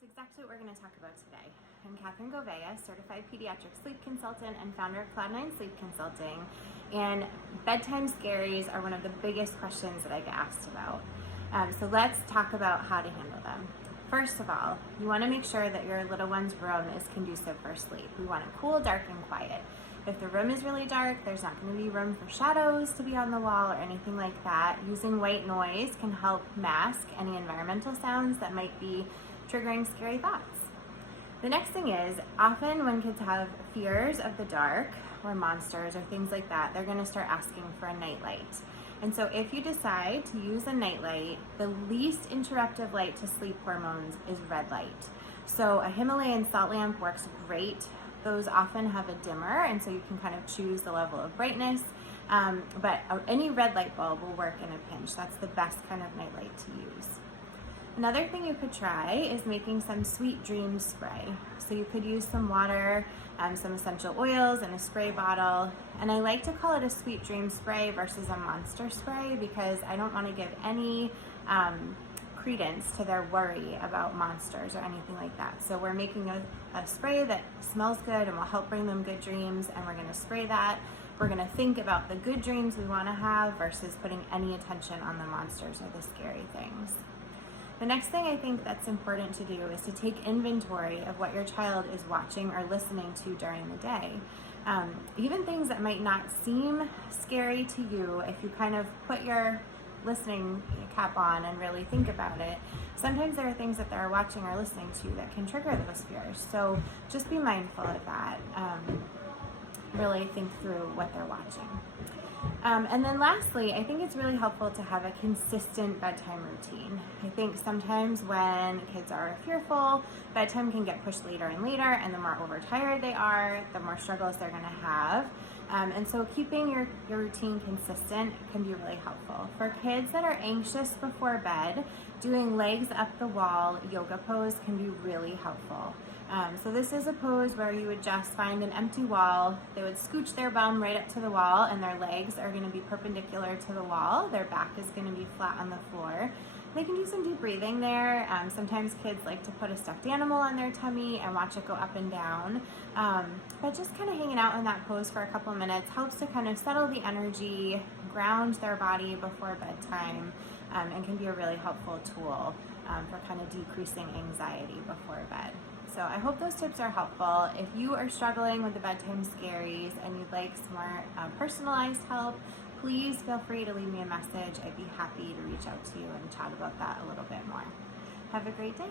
That's exactly what we're going to talk about today. I'm Catherine Govea, certified pediatric sleep consultant and founder of Cloud9 Sleep Consulting. And bedtime scaries are one of the biggest questions that I get asked about. So let's talk about how to handle them. First of all, you want to make sure that your little one's room is conducive for sleep. We want it cool, dark, and quiet. If the room is really dark, there's not going to be room for shadows to be on the wall or anything like that. Using white noise can help mask any environmental sounds that might be triggering scary thoughts. The next thing is, often when kids have fears of the dark or monsters or things like that, they're going to start asking for a nightlight. And so if you decide to use a nightlight, the least interruptive light to sleep hormones is red light. So a Himalayan salt lamp works great. Those often have a dimmer, and so you can kind of choose the level of brightness. But any red light bulb will work in a pinch. That's the best kind of nightlight to use. Another thing you could try is making some sweet dreams spray. So you could use some water, some essential oils, and a spray bottle. And I like to call it a sweet dream spray versus a monster spray because I don't want to give any credence to their worry about monsters or anything like that. So we're making a spray that smells good and will help bring them good dreams, and we're going to spray that. We're going to think about the good dreams we want to have versus putting any attention on the monsters or the scary things. The next thing I think that's important to do is to take inventory of what your child is watching or listening to during the day. Even things that might not seem scary to you, if you kind of put your listening cap on and really think about it, sometimes there are things that they're watching or listening to that can trigger those fears. So just be mindful of that. Really think through what they're watching. And then lastly, I think it's really helpful to have a consistent bedtime routine. I think sometimes when kids are fearful, bedtime can get pushed later and later, and the more overtired they are, the more struggles they're going to have. And so keeping your routine consistent can be really helpful. For kids that are anxious before bed, doing legs up the wall yoga pose can be really helpful. So this is a pose where you would just find an empty wall. They would scooch their bum right up to the wall, and their legs are going to be perpendicular to the wall. Their back is going to be flat on the floor. They can do some deep breathing there. Sometimes kids like to put a stuffed animal on their tummy and watch it go up and down. But just kind of hanging out in that pose for a couple minutes helps to kind of settle the energy, ground their body before bedtime, and can be a really helpful tool for kind of decreasing anxiety before bed. So I hope those tips are helpful. If you are struggling with the bedtime scaries and you'd like some more personalized help, please feel free to leave me a message. I'd be happy to reach out to you and chat about that a little bit more. Have a great day.